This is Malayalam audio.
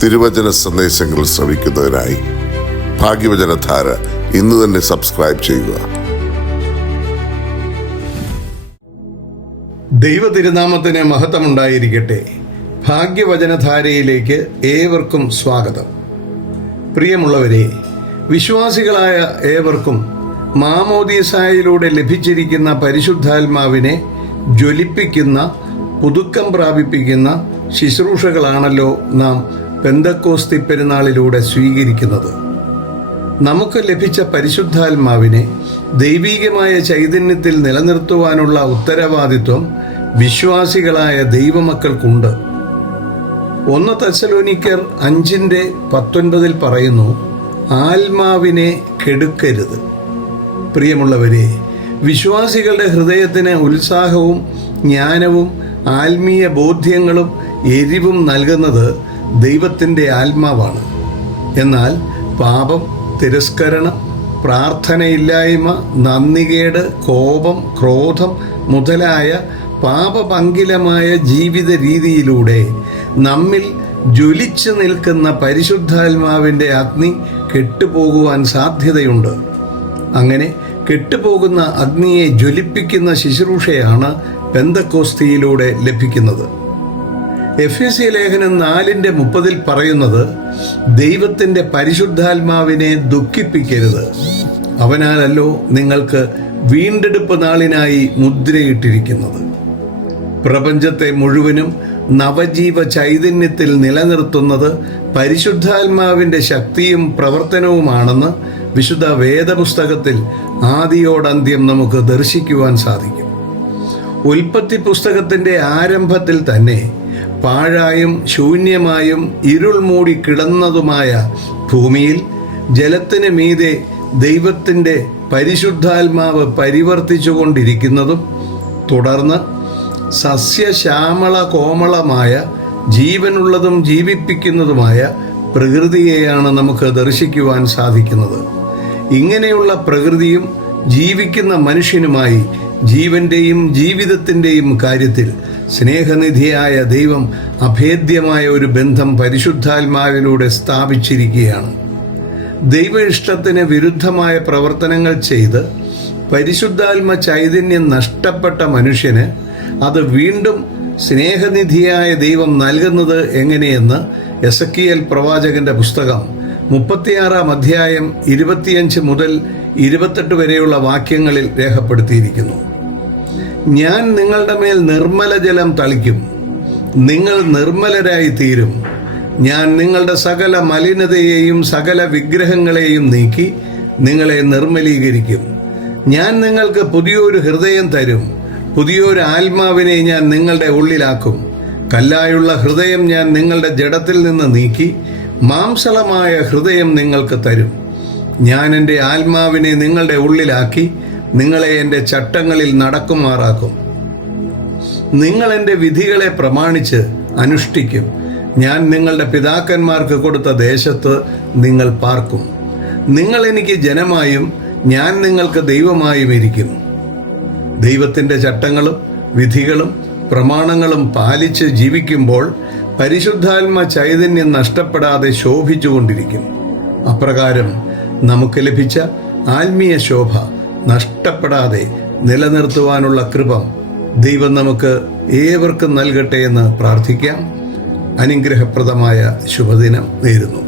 തിരുവചന സന്ദേശങ്ങൾ ശ്രവിക്കുന്നതിനായി ഭാഗ്യവചനധാര ഇന്ന് തന്നെ സബ്സ്ക്രൈബ് ചെയ്യുക. ദൈവ തിരുനാമത്തിന് മഹത്വമുണ്ടായിരിക്കട്ടെ. ഭാഗ്യവചനധാരയിലേക്ക് ഏവർക്കും സ്വാഗതം. പ്രിയമുള്ളവരെ, വിശ്വാസികളായ ഏവർക്കും മാമോദീസായിലൂടെ ലഭിച്ചിരിക്കുന്ന പരിശുദ്ധാത്മാവിനെ ജ്വലിപ്പിക്കുന്ന, പുതുക്കം പ്രാപിപ്പിക്കുന്ന ശുശ്രൂഷകളാണല്ലോ നാം പെന്തക്കോസ്തി പെരുന്നാളിലൂടെ സ്വീകരിക്കുന്നത്. നമുക്ക് ലഭിച്ച പരിശുദ്ധാത്മാവിനെ ദൈവീകമായ ചൈതന്യത്തിൽ നിലനിർത്തുവാനുള്ള ഉത്തരവാദിത്വം വിശ്വാസികളായ ദൈവമക്കൾക്കുണ്ട്. 1 തെസ്സലോനിക്കർ 5:19 പറയുന്നു, ആത്മാവിനെ കെടുക്കരുത്. പ്രിയമുള്ളവരെ, വിശ്വാസികളുടെ ഹൃദയത്തിന് ഉത്സാഹവും ജ്ഞാനവും ആത്മീയ ബോധ്യങ്ങളും എരിവും നൽകുന്നത് ദൈവത്തിൻ്റെ ആത്മാവാണ്. എന്നാൽ പാപം, തിരസ്കരണം, പ്രാർത്ഥനയില്ലായ്മ, നന്ദികേട്, കോപം, ക്രോധം മുതലായ പാപപങ്കിലമായ ജീവിത രീതിയിലൂടെ നമ്മിൽ ജ്വലിച്ചു നിൽക്കുന്ന പരിശുദ്ധാത്മാവിൻ്റെ അഗ്നി കെട്ടുപോകുവാൻ സാധ്യതയുണ്ട്. അങ്ങനെ കെട്ടുപോകുന്ന അഗ്നിയെ ജ്വലിപ്പിക്കുന്ന ശുശ്രൂഷയാണ് പെന്തക്കോസ്തിയിലൂടെ ലഭിക്കുന്നത്. എഫെസ്യ ലേഖനം 4:30 പറയുന്നത്, ദൈവത്തിൻ്റെ പരിശുദ്ധാത്മാവിനെ ദുഃഖിപ്പിക്കരുത്, അവനാലല്ലോ നിങ്ങൾക്ക് വീണ്ടെടുപ്പ് നാളിനായി മുദ്രയിട്ടിരിക്കുന്നത്. പ്രപഞ്ചത്തെ മുഴുവനും നവജീവ ചൈതന്യത്തിൽ നിലനിർത്തുന്നത് പരിശുദ്ധാത്മാവിൻ്റെ ശക്തിയും പ്രവർത്തനവുമാണെന്ന് വിശുദ്ധ വേദപുസ്തകത്തിൽ ആദിയോടന്ത്യം നമുക്ക് ദർശിക്കുവാൻ സാധിക്കും. ഉൽപ്പത്തി പുസ്തകത്തിൻ്റെ ആരംഭത്തിൽ തന്നെ പാഴായും ശൂന്യമായും ഇരുൾ മൂടി കിടന്നതുമായ ഭൂമിയിൽ ജലത്തിന് മീതെ ദൈവത്തിൻ്റെ പരിശുദ്ധാത്മാവ് പരിവർത്തിച്ചു കൊണ്ടിരിക്കുന്നതും, തുടർന്ന് സസ്യശ്യാമള കോമളമായ ജീവനുള്ളതും ജീവിപ്പിക്കുന്നതുമായ പ്രകൃതിയെയാണ് നമുക്ക് ദർശിക്കുവാൻ സാധിക്കുന്നത്. ഇങ്ങനെയുള്ള പ്രകൃതിയും ജീവിക്കുന്ന മനുഷ്യനുമായി ജീവന്റെയും ജീവിതത്തിൻ്റെയും കാര്യത്തിൽ സ്നേഹനിധിയായ ദൈവം അഭേദ്യമായ ഒരു ബന്ധം പരിശുദ്ധാത്മാവിലൂടെ സ്ഥാപിച്ചിരിക്കുകയാണ്. ദൈവ ഇഷ്ടത്തിന് വിരുദ്ധമായ പ്രവർത്തനങ്ങൾ ചെയ്ത് പരിശുദ്ധാത്മ ചൈതന്യം നഷ്ടപ്പെട്ട മനുഷ്യന് അത് വീണ്ടും സ്നേഹനിധിയായ ദൈവം നൽകുന്നത് എങ്ങനെയെന്ന് എസക്കിയേൽ പ്രവാചകന്റെ പുസ്തകം 36-ാം അധ്യായം 25 മുതൽ 28 വരെയുള്ള വാക്യങ്ങളിൽ രേഖപ്പെടുത്തിയിരിക്കുന്നു. ഞാൻ നിങ്ങളുടെ മേൽ നിർമ്മല ജലം തളിക്കും, നിങ്ങൾ നിർമ്മലരായി തീരും. ഞാൻ നിങ്ങളുടെ സകല മലിനതയെയും സകല വിഗ്രഹങ്ങളെയും നീക്കി നിങ്ങളെ നിർമ്മലീകരിക്കും. ഞാൻ നിങ്ങൾക്ക് പുതിയൊരു ഹൃദയം തരും, പുതിയൊരു ആത്മാവിനെ ഞാൻ നിങ്ങളുടെ ഉള്ളിലാക്കും. കല്ലായുള്ള ഹൃദയം ഞാൻ നിങ്ങളുടെ ജഡത്തിൽ നിന്ന് നീക്കി മാംസളമായ ഹൃദയം നിങ്ങൾക്ക് തരും. ഞാൻ എൻ്റെ ആത്മാവിനെ നിങ്ങളുടെ ഉള്ളിലാക്കി നിങ്ങളെ എൻ്റെ ചട്ടങ്ങളിൽ നടക്കുമാറാക്കും. നിങ്ങൾ എൻ്റെ വിധികളെ പ്രമാണിച്ച് അനുഷ്ഠിക്കും. ഞാൻ നിങ്ങളുടെ പിതാക്കന്മാർക്ക് കൊടുത്ത ദേശത്ത് നിങ്ങൾ പാർക്കും. നിങ്ങൾ എനിക്ക് ജനമായും ഞാൻ നിങ്ങൾക്ക് ദൈവമായും ഇരിക്കും. ദൈവത്തിൻ്റെ ചട്ടങ്ങളും വിധികളും പ്രമാണങ്ങളും പാലിച്ച് ജീവിക്കുമ്പോൾ പരിശുദ്ധാത്മ ചൈതന്യം നഷ്ടപ്പെടാതെ ശോഭിച്ചുകൊണ്ടിരിക്കും. അപ്രകാരം നമുക്ക് ലഭിച്ച ആത്മീയ ശോഭ നഷ്ടപ്പെടാതെ നിലനിർത്തുവാനുള്ള കൃപ ദൈവം നമുക്ക് ഏവർക്കും നൽകട്ടെ എന്ന് പ്രാർത്ഥിക്കാം. അനുഗ്രഹപ്രദമായ ശുഭദിനം നേരുന്നു.